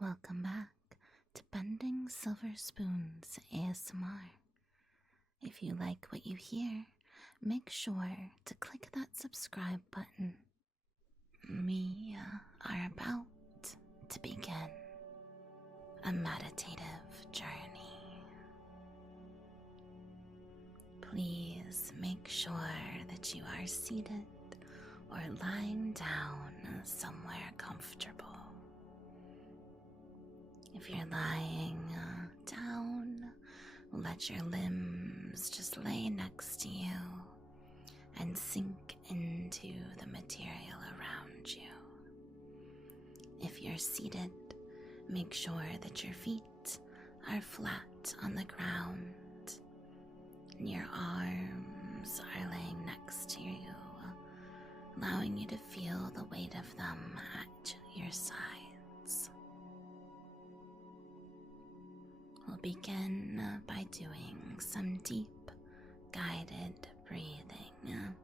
Welcome back to Bending Silver Spoons ASMR. If you like what you hear, make sure to click that subscribe button. We are about to begin a meditative journey. Please make sure that you are seated or lying down somewhere comfortable. If you're lying down, let your limbs just lay next to you and sink into the material around you. If you're seated, make sure that your feet are flat on the ground and your arms are laying next to you, allowing you to feel the weight of them at your sides. We'll begin by doing some deep, guided breathing.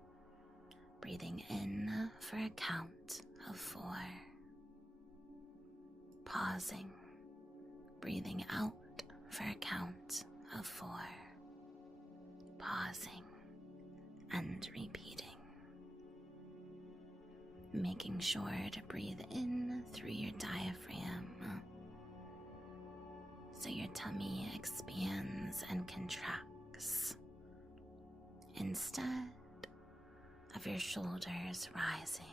Breathing in for a count of 4. Pausing. Breathing out for a count of 4. Pausing and repeating. Making sure to breathe in through your diaphragm, so your tummy expands and contracts, instead of your shoulders rising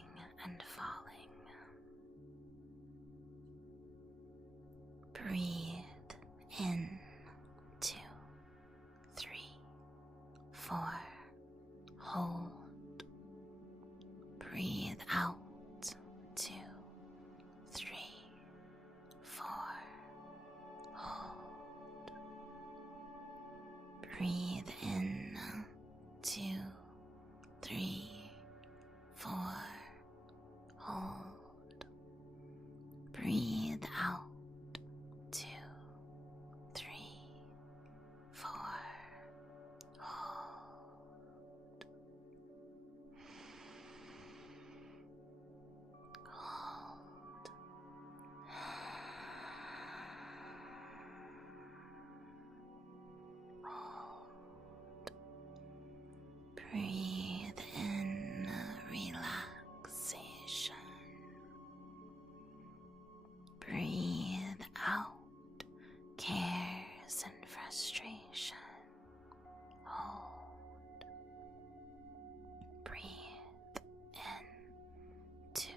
and falling. Breathe in 2, 3, 4. Hold. Breathe out 2, 3, 4. Hold. Breathe in 2, 3, 4. Hold. Breathe out 2, 3, 4. Hold. Hold. Hold. Breathe in relaxation. Breathe out cares and frustration. Hold. Breathe in 2,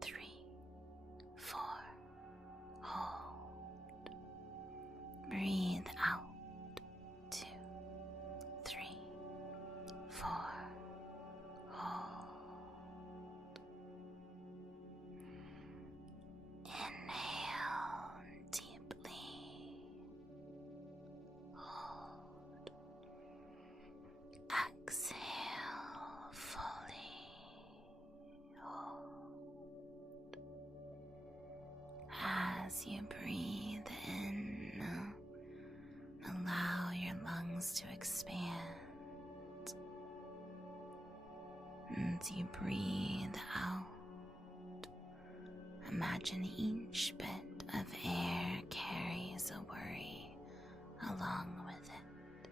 3, 4. Hold. Breathe out 2, 3, 4. Hold. Inhale deeply. Hold. Exhale fully. Hold. As you breathe in, allow your lungs to expand. As you breathe out, imagine each bit of air carries a worry along with it.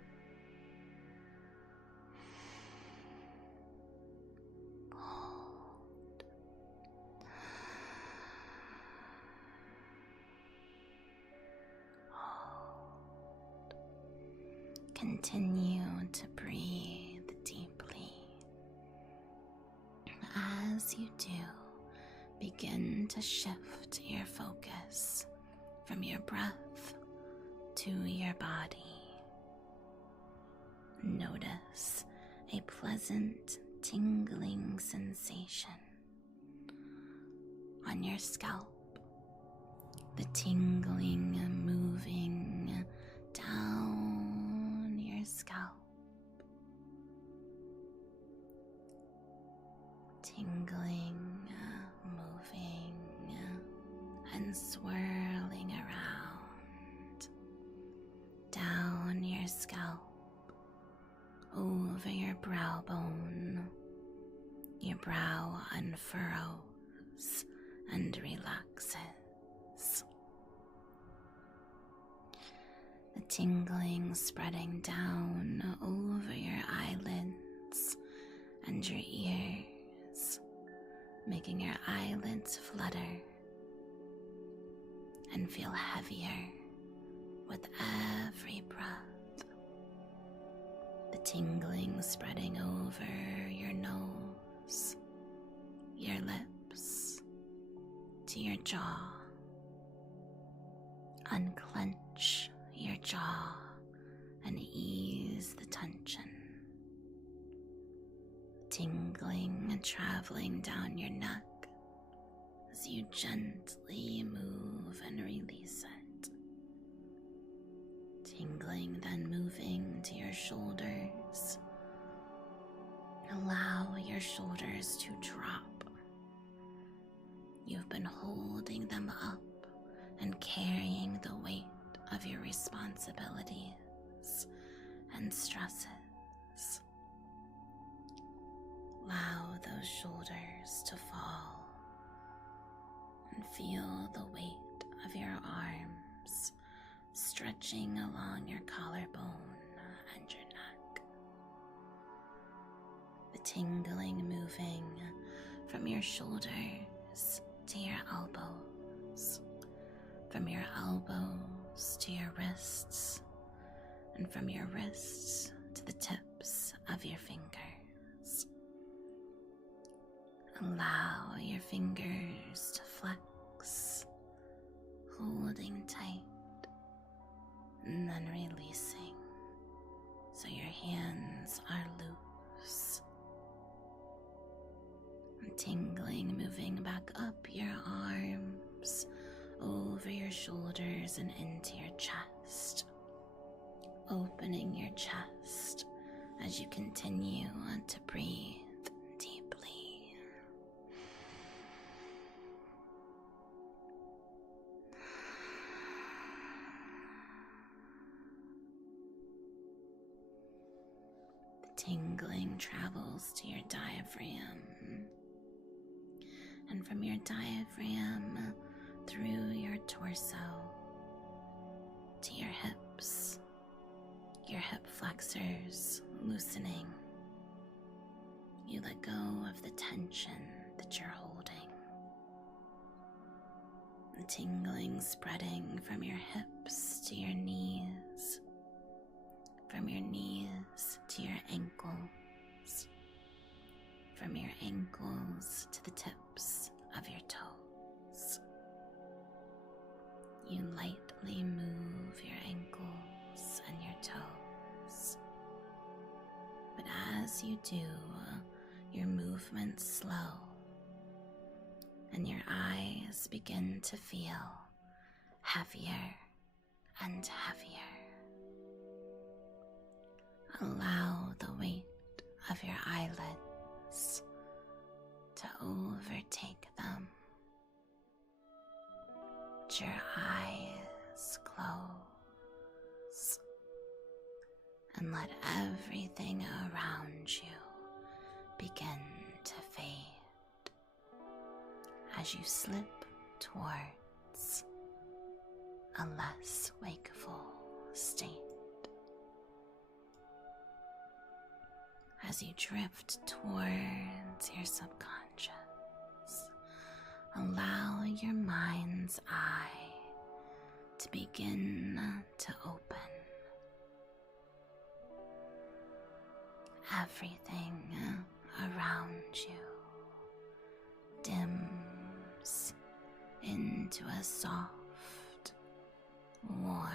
Hold. Hold. Continue to breathe deeply. As you do, begin to shift your focus from your breath to your body. Notice a pleasant tingling sensation on your scalp, the tingling moving down your scalp. Tingling, moving, and swirling around, down your scalp, over your brow bone. Your brow unfurrows and relaxes. tingling spreading down over your eyelids and your ears, making your eyelids flutter and feel heavier with every breath. The tingling spreading over your nose, your lips, to your jaw. Unclench your jaw and ease the tension. Tingling and traveling down your neck as you gently move and release it. Tingling, then moving to your shoulders. Allow your shoulders to drop. You've been holding them up and carrying the weight of your responsibilities and stresses. Allow those shoulders to fall and feel the weight of your arms stretching along your collarbone and your neck. The tingling moving from your shoulders to your elbows, from your elbows to your wrists, and from your wrists to the tips of your fingers. Allow your fingers to flex, holding tight, and then releasing so your hands are loose. And tingling, moving back up your arms, over your shoulders and into your chest, opening your chest as you continue to breathe deeply. The tingling travels to your diaphragm, and from your diaphragm through your torso to your hips, your hip flexors loosening. You let go of the tension that you're holding. The tingling spreading from your hips to your knees, from your knees to your ankles, from your ankles to the tips of your toes. You lightly move your ankles and your toes, but as you do, your movements slow and your eyes begin to feel heavier and heavier. Allow the weight of your eyelids to overtake them. Let your eyes close and let everything around you begin to fade as you slip towards a less wakeful state. As you drift towards your subconscious, allow your mind's eye to begin to open. Everything around you dims into a soft, warm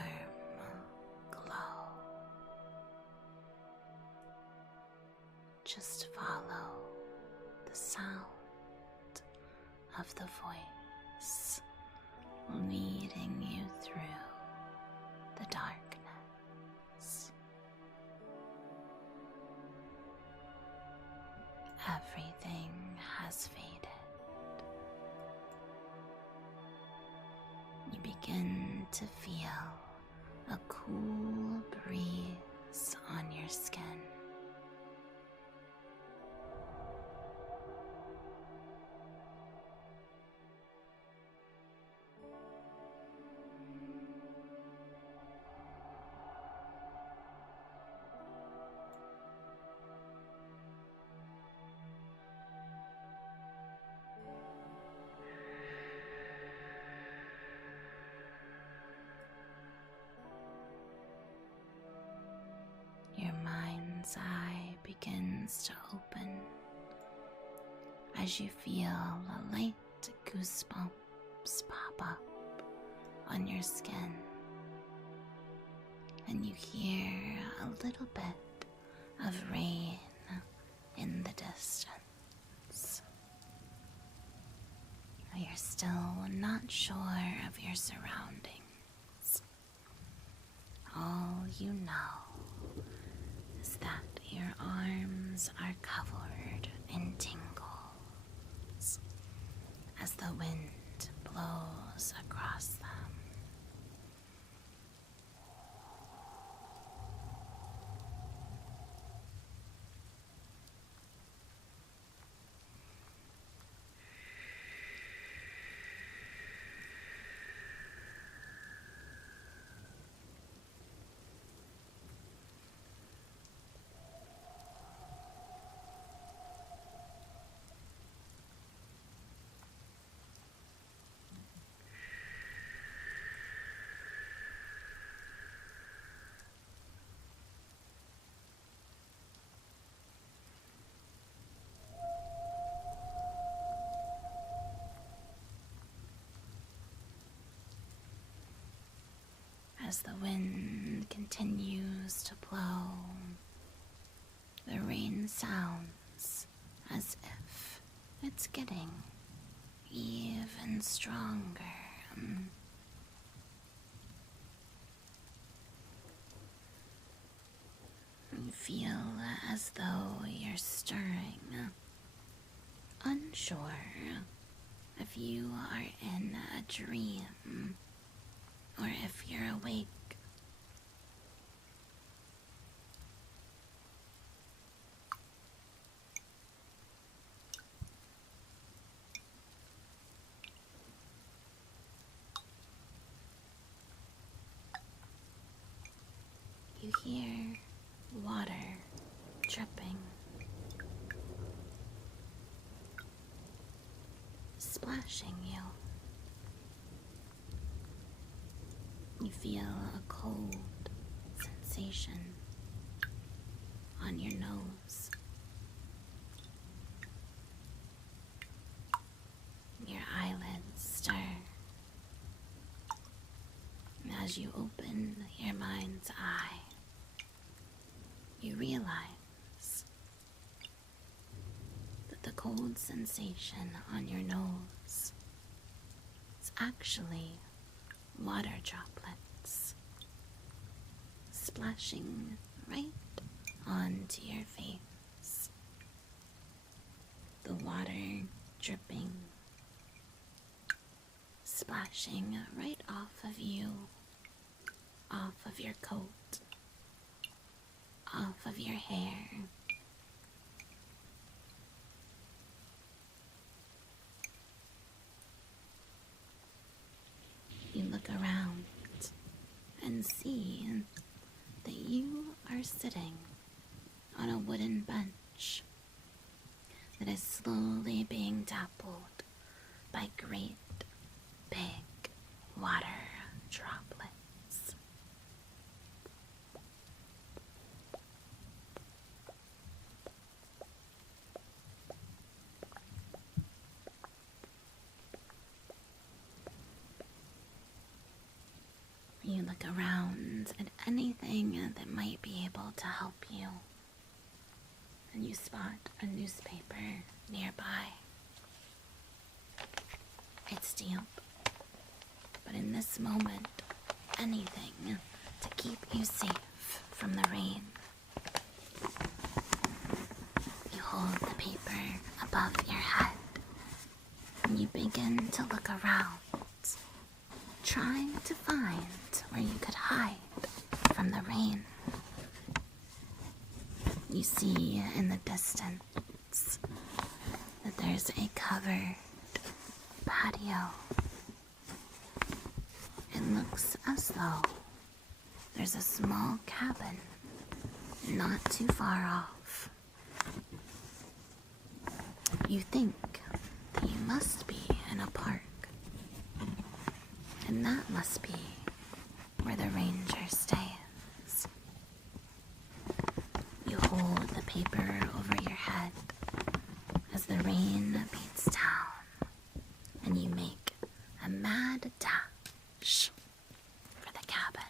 glow. Just follow the sound of the voice leading you through the darkness. Everything has faded. You begin to feel a cool breeze on your skin. begins to open as you feel light goosebumps pop up on your skin, and you hear a little bit of rain in the distance. You're still not sure of your surroundings. All you know is that your arms are covered in tingles as the wind blows across them. As the wind continues to blow, the rain sounds as if it's getting even stronger. You feel as though you're stirring, unsure if you are in a dream or if you're awake. You hear water dripping, splashing you. You feel a cold sensation on your nose. Your eyelids stir. And as you open your mind's eye, you realize that the cold sensation on your nose is actually water droplets splashing right onto your face. The water dripping, splashing right off of you, off of your coat, off of your hair. You look around and see that you are sitting on a wooden bench that is slowly being dappled by great big water droplets. You look around at anything that might be able to help you, and you spot a newspaper nearby. It's damp, but in this moment, anything to keep you safe from the rain. You hold the paper above your head, and you begin to look around, trying to find where you could hide from the rain. You see in the distance that there's a covered patio. It looks as though there's a small cabin not too far off. You think that you must be in a park, and that must be where the ranger stays. You hold the paper and dash for the cabin.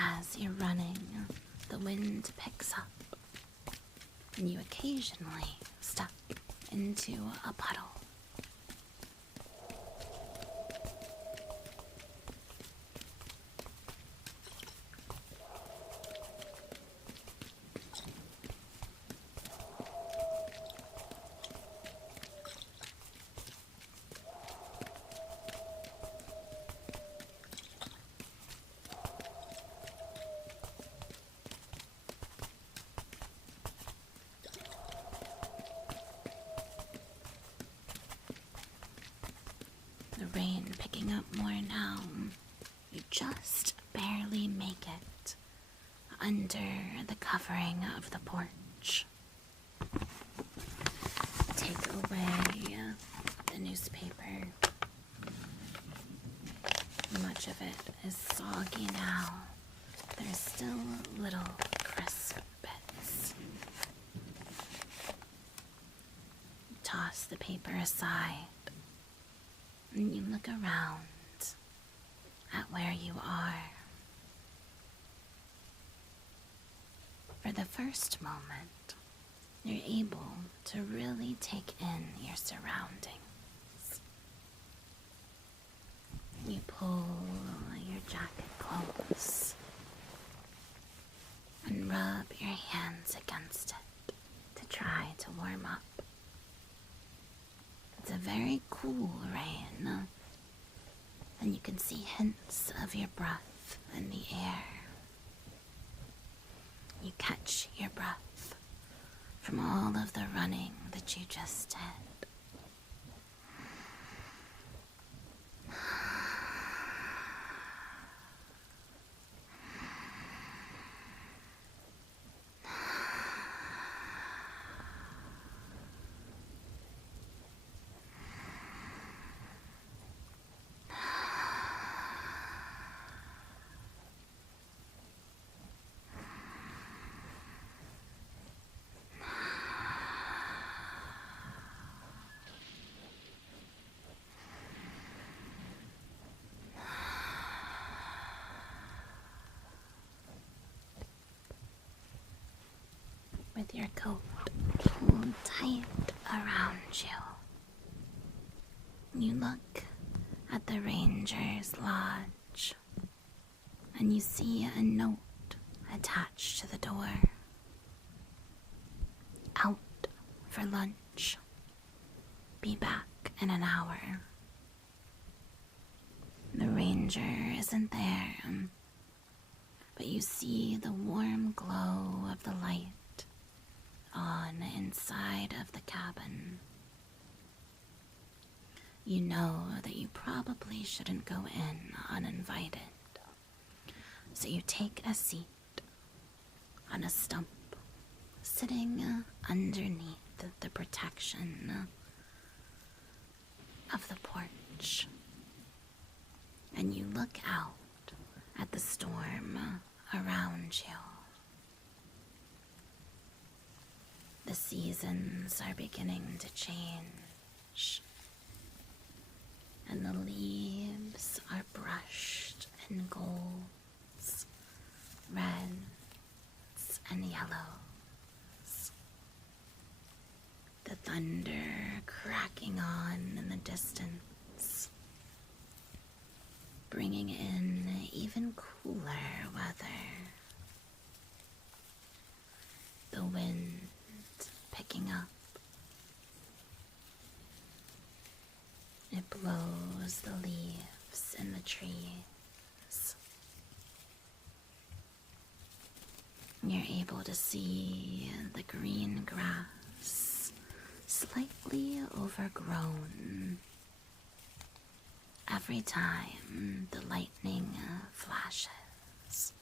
As you're running, the wind picks up, and you occasionally step into a puddle. The rain picking up more now. You just barely make it under the covering of the porch. Take away the newspaper. Much of it is soggy now. There's still little crisp bits. Toss the paper aside. And you look around at where you are. For the first moment, you're able to really take in your surroundings. You pull your jacket close and rub your hands against it to try to warm up. It's a very cool rain, and you can see hints of your breath in the air. You catch your breath from all of the running that you just did. With your coat pulled tight around you, you look at the ranger's lodge, and you see a note attached to the door. Out for lunch. Be back in an hour. The ranger isn't there, but you see the warm glow of the light on inside of the cabin. You know that you probably shouldn't go in uninvited, so you take a seat on a stump, sitting underneath the protection of the porch, and you look out at the storm around you. The seasons are beginning to change, and the leaves are brushed in golds, reds, and yellows. The thunder cracking on in the distance, bringing in even cooler weather. The wind picking up. It blows the leaves in the trees. You're able to see the green grass, slightly overgrown, every time the lightning flashes.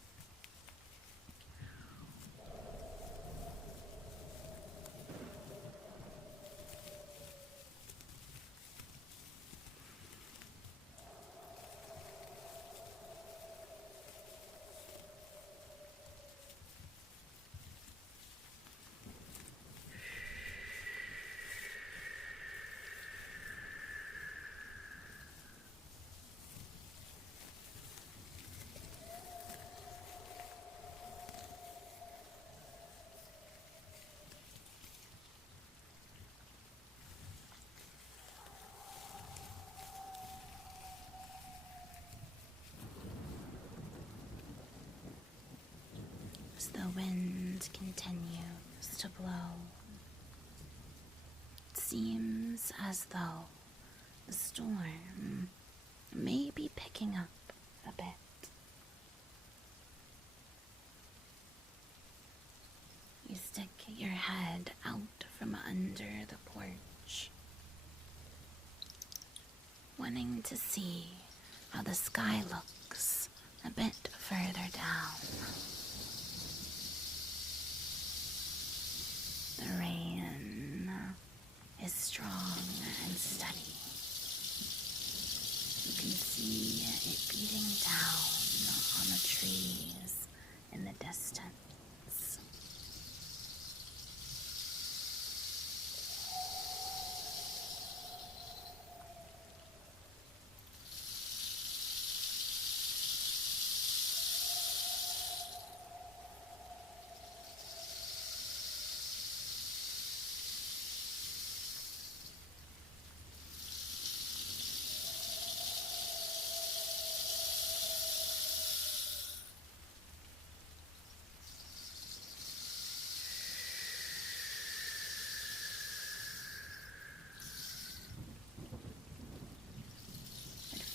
as the wind continues to blow, it seems as though the storm may be picking up a bit. You stick your head out from under the porch, wanting to see how the sky looks a bit further down. The rain is strong and steady. You can see it beating down on the trees in the distance.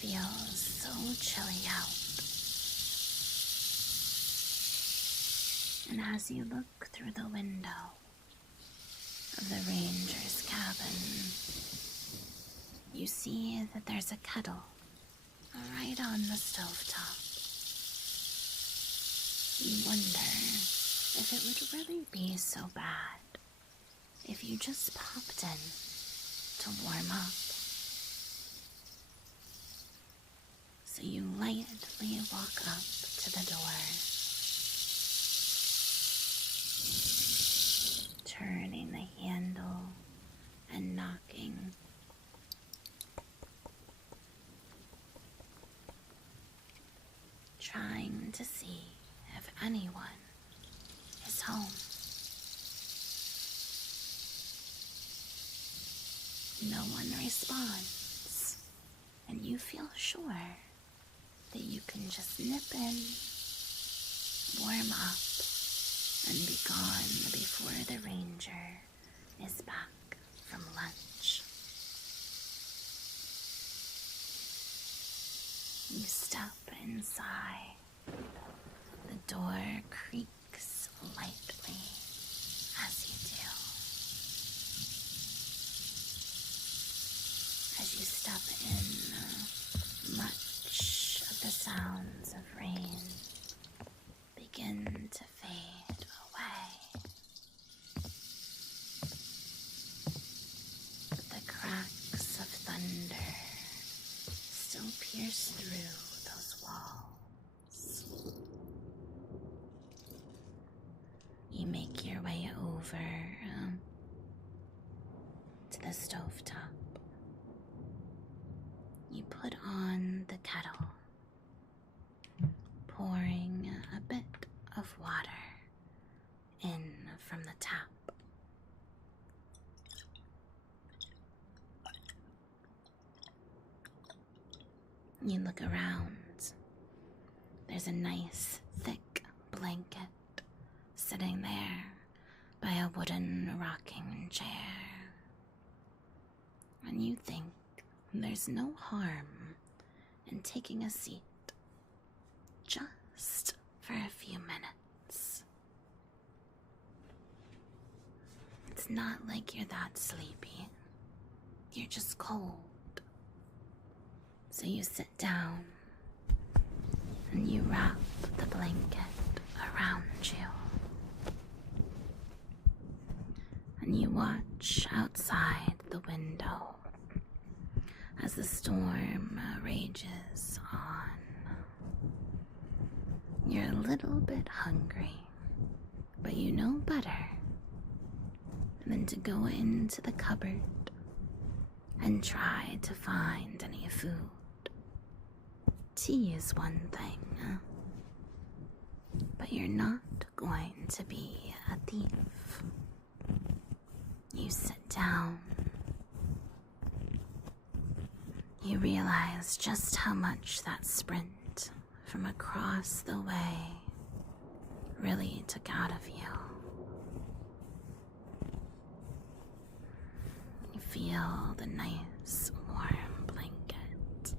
Feels so chilly out. And as you look through the window of the ranger's cabin, you see that there's a kettle right on the stovetop. You wonder if it would really be so bad if you just popped in to warm up. So you lightly walk up to the door, turning the handle and knocking. Trying to see if anyone is home. No one responds, and you feel sure that you can just nip in, warm up, and be gone before the ranger is back from lunch. You step inside. The door creaks lightly as you do. As you step in, much of the sounds of rain begin to fade away. But the cracks of thunder still pierce through those walls. You make your way over to the stovetop. You put on the kettle, pouring a bit of water in from the tap. You look around. There's a nice, thick blanket sitting there by a wooden rocking chair. And you think there's no harm in taking a seat just for a few minutes. It's not like you're that sleepy. You're just cold. So you sit down and you wrap the blanket around you. And you watch outside the window as the storm rages on. You're a little bit hungry, but you know better than to go into the cupboard and try to find any food. Tea is one thing, but you're not going to be a thief. You sit down. You realize just how much that sprint from across the way really took out of you. You feel the nice warm blanket.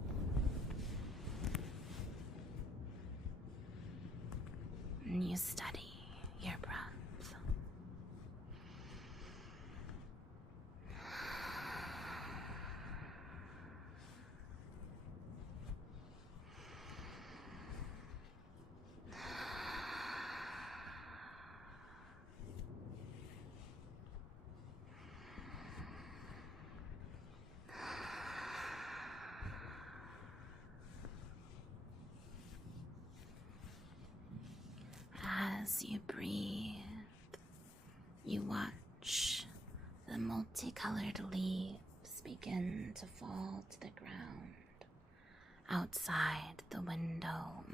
And you steady your breath. As you breathe, you watch the multicolored leaves begin to fall to the ground outside the window.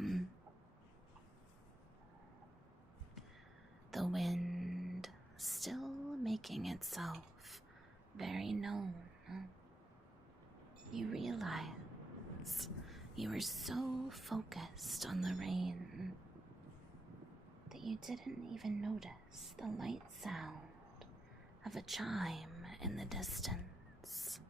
The wind still making itself very known. You realize you were so focused on the rain that you didn't even notice the light sound of a chime in the distance.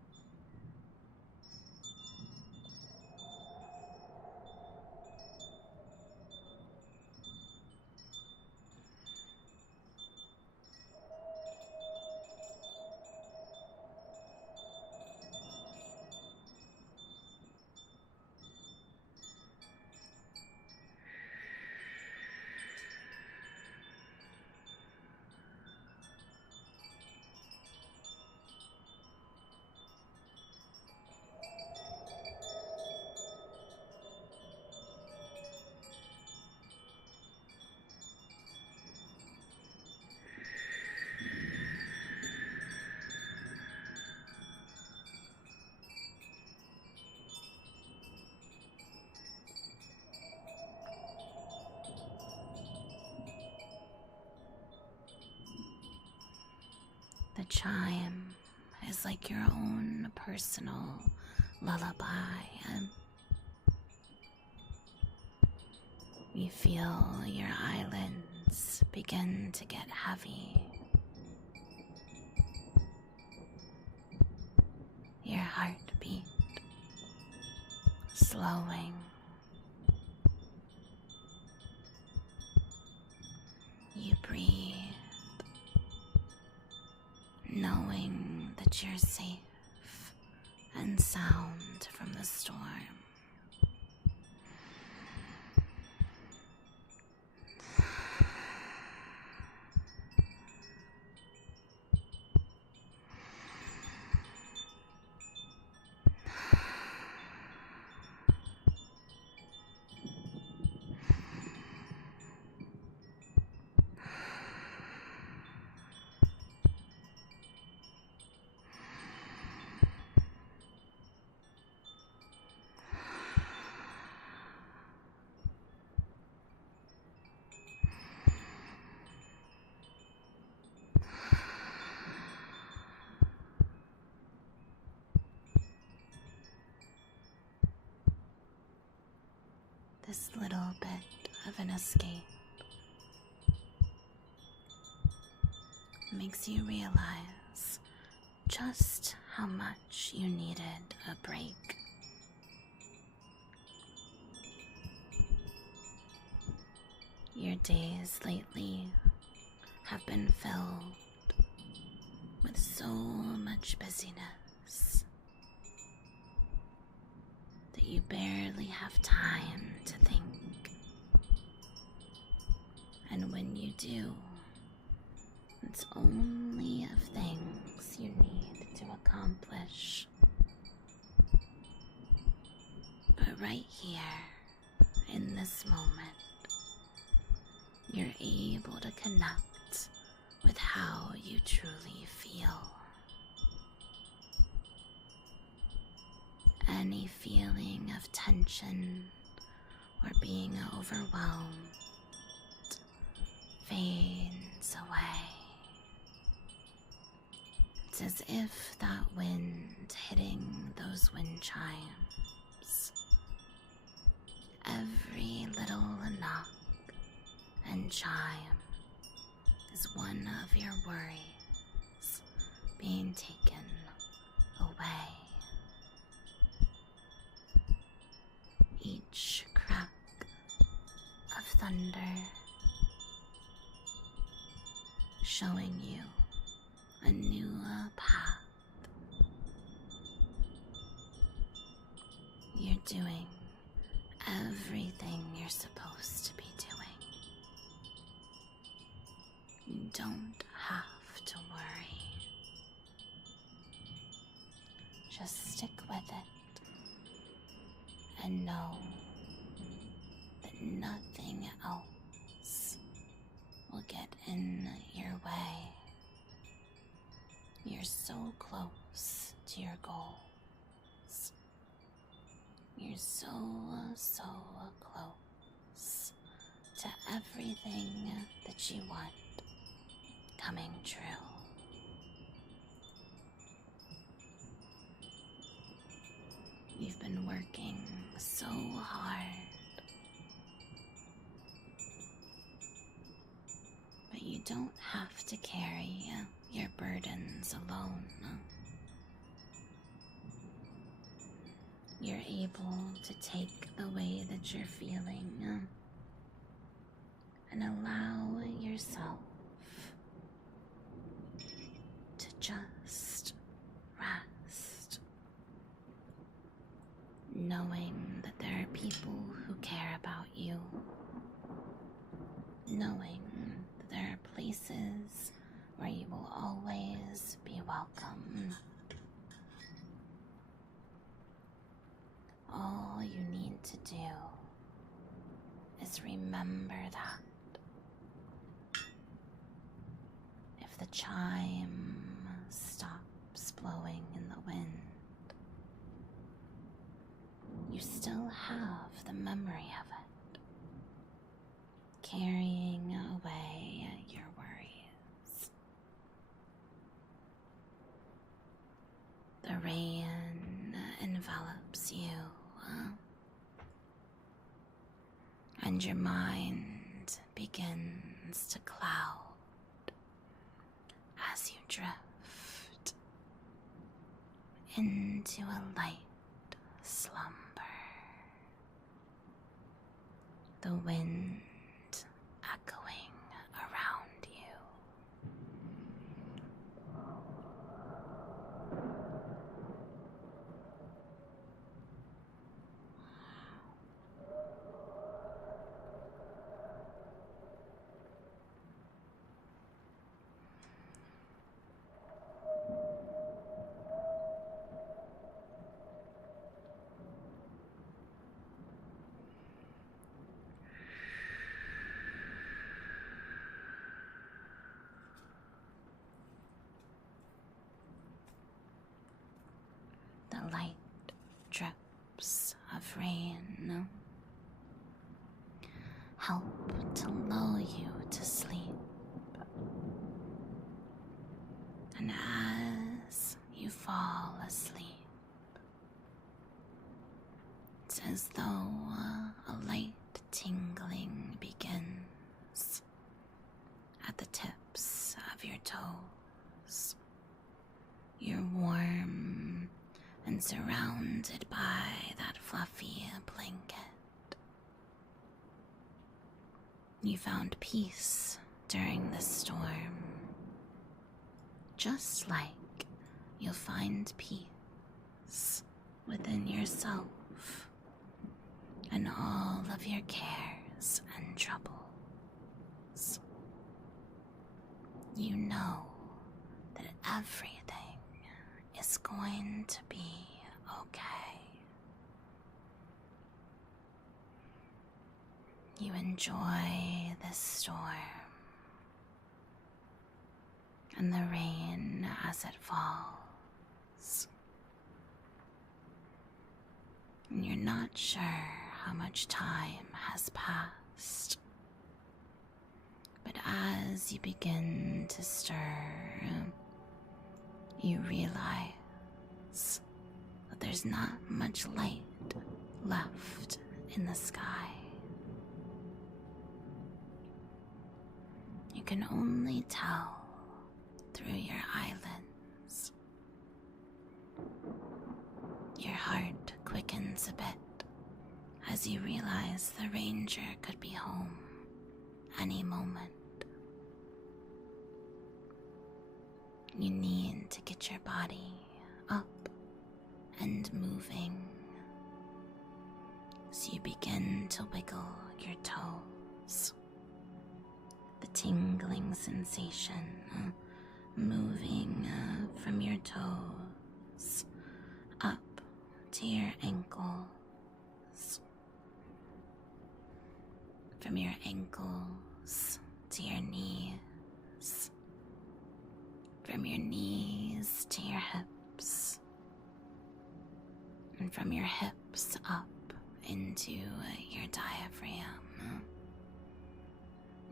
The chime is like your own personal lullaby, and you feel your eyelids begin to get heavy. Your heartbeat slowing. You breathe, knowing that you're safe and sound from the storm. This little bit of an escape makes you realize just how much you needed a break. Your days lately have been filled with so much busyness that you barely have time to think. And when you do, it's only of things you need to accomplish. But right here, in this moment, you're able to connect with how you truly feel. Any feeling of tension or being overwhelmed fades away. It's as if that wind hitting those wind chimes, every little knock and wind chime is one of your worries being taken away. Each crack of thunder showing you a new path. You're doing everything you're supposed to be doing. You don't have to worry. Just stick with it and know that nothing else will get in your way. You're so close to your goals. You're so close to everything that you want coming true. You've been working so hard, but you don't have to carry your burdens alone. You're able to take the way that you're feeling and allow yourself to just rest, knowing that there are people who care about you, knowing that there are places where you will always be welcome. All you need to do is remember that. If the chime stops blowing in the wind, you still have the memory of it, carrying away your worries. The rain envelops you, and your mind begins to cloud as you drift into a light slumber. The wind echoing around you. The light drips of rain help to lull you to sleep. And as you fall asleep, it's as though a light tingling begins at the tips of your toes. You're warm and surrounded by that fluffy blanket. You found peace during the storm, just like you'll find peace within yourself and all of your cares and troubles. You know that everything is going to be okay. You enjoy this storm and the rain as it falls. And you're not sure how much time has passed. But as you begin to stir, you realize that there's not much light left in the sky. can only tell through your eyelids. Your heart quickens a bit as you realize the ranger could be home any moment. You need to get your body up and moving, so you begin to wiggle your toes. The tingling sensation moving from your toes up to your ankles, from your ankles to your knees, from your knees to your hips, and from your hips up into your diaphragm.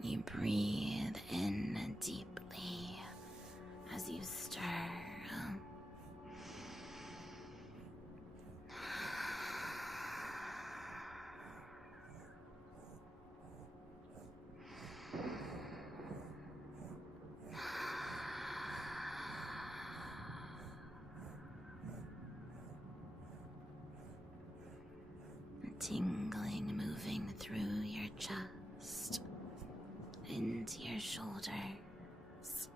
You breathe in deeply as you stir. Tingling moving through your chest, into your shoulders,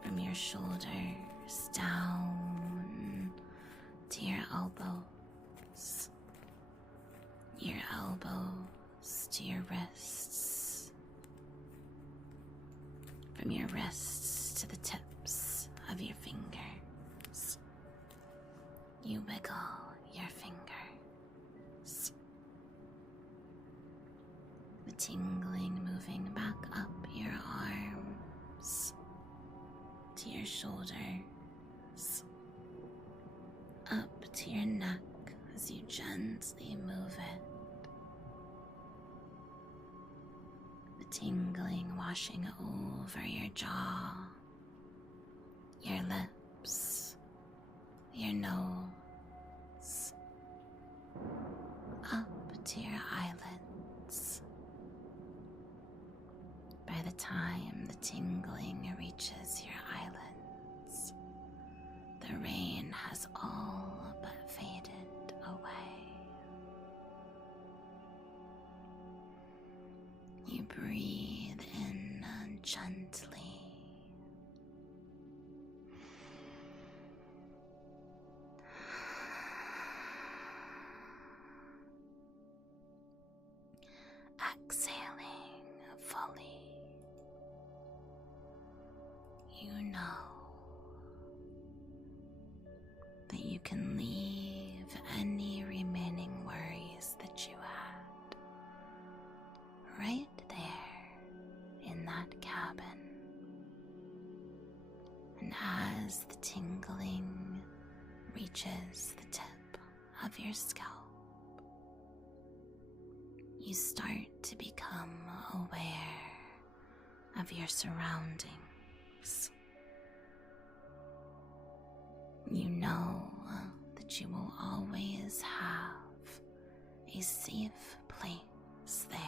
from your shoulders down to your elbows to your wrists, from your wrists to the tips of your fingers. You wiggle your fingers. The tingling moving back up your arms to your shoulders, up to your neck as you gently move it. The tingling washing over your jaw, your lips, your nose, up to your eyelids. By the time the tingling reaches your eyelids, the rain has all but faded away. You breathe in gently. Exhaling fully. You know that you can leave any remaining worries that you had right there in that cabin. And as the tingling reaches the tip of your scalp, you start to become aware of your surroundings. You know that you will always have a safe place there,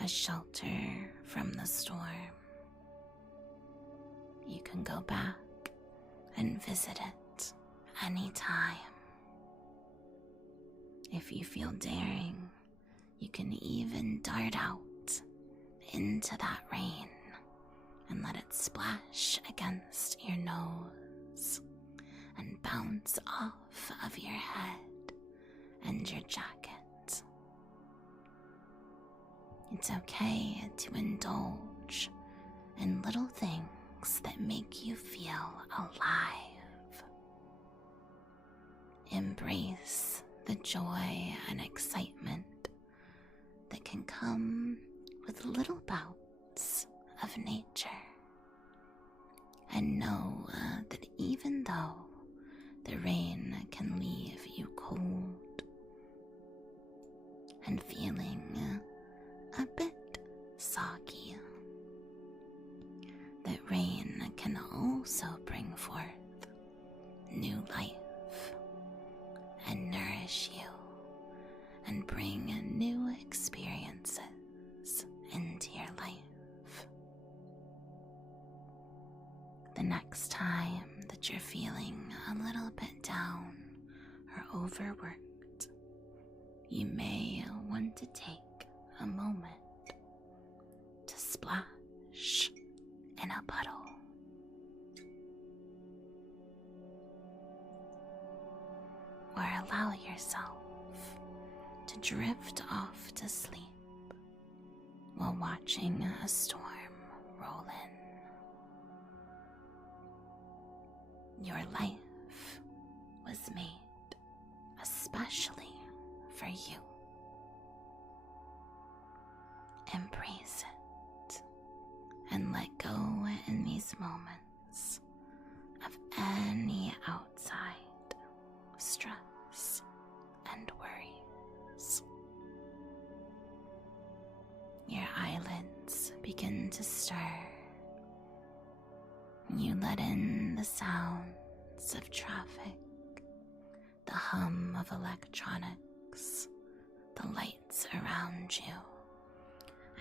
a shelter from the storm. You can go back and visit it anytime. If you feel daring, you can even dart out into that rain and let it splash against your nose and bounce off of your head and your jacket. It's okay to indulge in little things that make you feel alive. Embrace the joy and excitement that can come with little bouts of nature. And know that even though the rain can leave you cold and feeling a bit soggy, that rain can also bring forth new life and nourish you and bring new experiences into your life. next time that you're feeling a little bit down or overworked, you may want to take a moment to splash in a puddle. Or allow yourself to drift off to sleep while watching a storm roll in. Your life was made especially for you. Embrace it and let go in these moments of any outside stress and worries. Your eyelids begin to stir. You let in the sounds of traffic, the hum of electronics, the lights around you,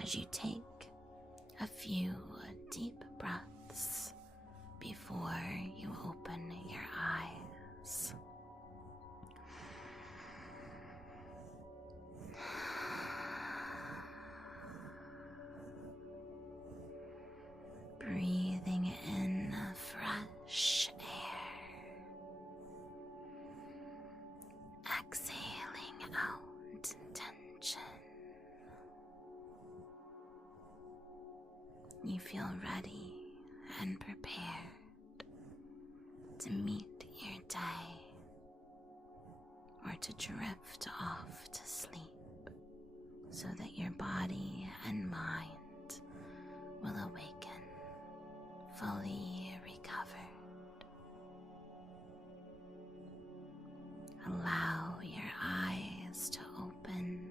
as you take a few deep breaths before you open your eyes. Breathing in fresh air, exhaling out tension. You feel ready and prepared to meet your day or to drift off to sleep so that your body and mind will awaken fully recovered. Allow your eyes to open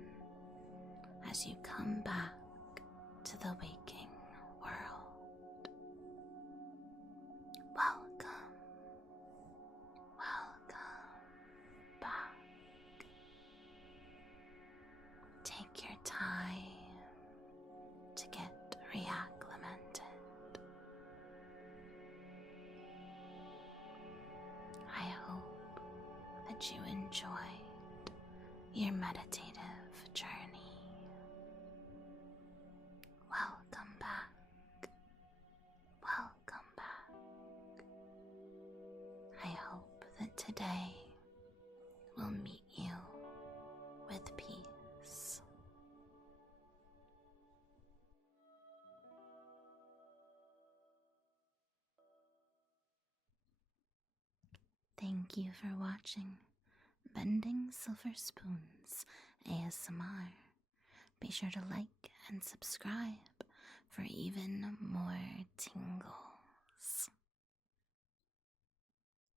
as you come back to the waking world. Welcome, welcome back. Take your time to get reacclimated. I hope that you enjoyed your meditative journey. Welcome back. Welcome back. I hope that today will meet you with peace. Thank you for watching Bending Silver Spoons ASMR. Be sure to like and subscribe for even more tingles.